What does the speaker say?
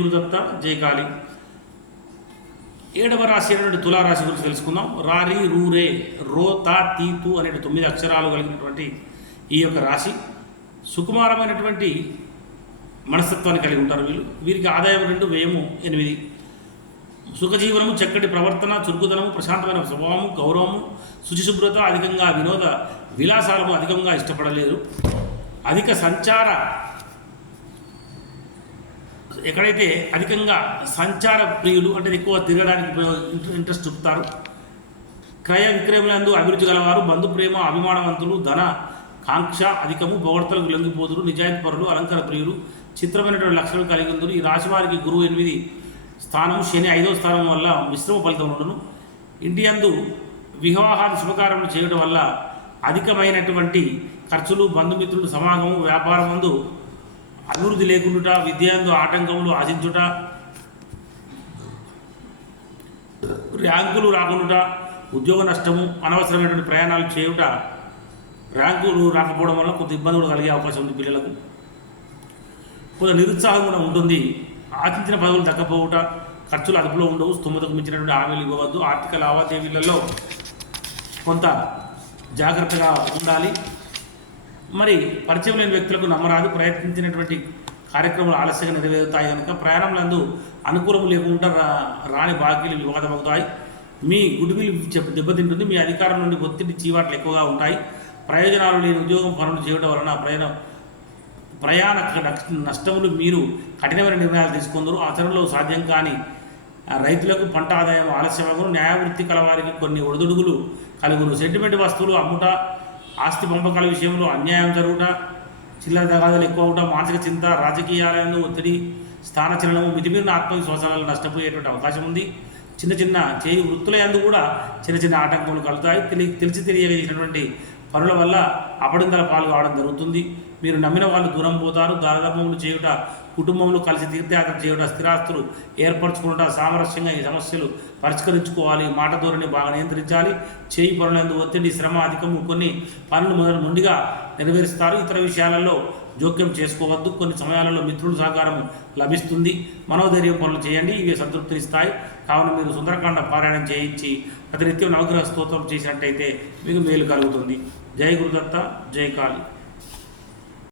గురుదత్త జయకాళి. ఏడవ రాశి అనేటువంటి తులారాశి గురించి తెలుసుకుందాం. రారి రూరే రో తా తీ తూ అనే 9 అక్షరాలు కలిగినటువంటి ఈ యొక్క రాశి సుకుమారమైనటువంటి మనస్తత్వాన్ని కలిగి ఉంటారు. వీరికి ఆదాయం 2, వ్యయము 8. సుఖజీవనము, చక్కటి ప్రవర్తన, చురుకుదనము, ప్రశాంతమైన స్వభావము, గౌరవము, శుచిశుభ్రత, అధికంగా వినోద విలాసాలను అధికంగా ఇష్టపడలేరు. అధిక సంచార ఎక్కడైతే అధికంగా సంచార ప్రియులు అంటే ఎక్కువ తిరగడానికి ఇంట్రెస్ట్ చూపుతారు. క్రయ విక్రయములందు అభిరుచి గలవారు, బంధు ప్రేమ అభిమానవంతులు, ధన కాంక్ష అధికము, పొగడ్తలకు లొంగిపోదురు, నిజాయితీ పరులు, అలంకార ప్రియులు, చిత్రమైనటువంటి లక్షణాలు కలిగి ఉందరు. ఈ రాశి వారికి గురువు 8 స్థానం, శని 5వ స్థానం వల్ల మిశ్రమ ఫలితం ఉండను. ఇంటి యందు వివాహాది శుభకార్యములు చేయడం వల్ల అధికమైనటువంటి ఖర్చులు, బంధుమిత్రులు సమాగము, వ్యాపారం మందు అభివృద్ధి లేకుండా, విద్యాందు ఆటంకములు ఆశించుట, ర్యాంకులు రాకుండా, ఉద్యోగ నష్టము, అనవసరమైనటువంటి ప్రయాణాలు చేయుట, ర్యాంకులు రాకపోవడం వల్ల కొంత ఇబ్బందులు కలిగే అవకాశం ఉంది. పిల్లలకు కొంత నిరుత్సాహం కూడా ఉంటుంది. ఆశించిన పదవులు దక్కపోవుట, ఖర్చులు అదుపులో ఉండవు, స్తోమతకు మించినటువంటి హామీలు ఇవ్వవద్దు. ఆర్థిక లావాదేవీలలో కొంత జాగ్రత్తగా ఉండాలి. మరి పరిచయం లేని వ్యక్తులకు నమ్మరాదు. ప్రయత్నించినటువంటి కార్యక్రమాలు ఆలస్యంగా నెరవేరుతాయి కనుక ప్రయాణంలందు అనుకూలం లేకుండా రాని బాకీలు వివాదమవుతాయి. మీ గుడ్విల్ దెబ్బతింటుంది. మీ అధికారం నుండి ఒత్తిడి, చీవాట్లు ఎక్కువగా ఉంటాయి. ప్రయోజనాలు లేని ఉద్యోగం పనులు చేయడం వలన ప్రయాణ నష్టములు. మీరు కఠినమైన నిర్ణయాలు తీసుకుందరు. ఆచరణలో సాధ్యం కాని రైతులకు పంట ఆదాయం ఆలస్యమగును. న్యాయవృత్తి కలవారికి కొన్ని ఒడిదుడుగులు కలుగును. సెంటిమెంట్ వస్తువులు అమ్ముట, ఆస్తి పంపకాల విషయంలో అన్యాయం జరుగుట, చిల్లర తగాదాలు ఎక్కువ అవుట, మానసిక చింత, రాజకీయాలను ఒత్తిడి, స్థానచలనము, మితిమీరిన ఆత్మవిశ్వాసాలను నష్టపోయేటువంటి అవకాశం ఉంది. చిన్న చేయి వృత్తుల యందు కూడా చిన్న ఆటంకములు కలుగుతాయి. తెలిసి తెలియజేసినటువంటి పనుల వల్ల అపడిందల పాలు కావడం జరుగుతుంది. మీరు నమ్మిన వాళ్ళు దూరం పోతారు. దానధర్మములు చేయుట, కుటుంబంలో కలిసి తీర్థయాత్ర చేయుట, స్థిరాస్తులు ఏర్పరచుకుంటా సామరస్యంగా ఈ సమస్యలు పరిష్కరించుకోవాలి. మాట ధోరణి బాగా నియంత్రించాలి. చేయి పనులందు ఒత్తిడి, శ్రమ అధికము. కొన్ని పనులు మొండిగా నెరవేరుస్తారు. ఇతర విషయాలలో జోక్యం చేసుకోవద్దు. కొన్ని సమయాలలో మిత్రుల సహకారం లభిస్తుంది. మనోధైర్యం పనులు చేయండి, ఇవి సంతృప్తినిస్తాయి. కావున మీరు సుందరకాండ పారాయణం చేయించి ప్రతినిత్యం నవగ్రహ స్తోత్రం చేసినట్టయితే మీకు మేలు కలుగుతుంది. జై గురుదత్త, జై కాళి.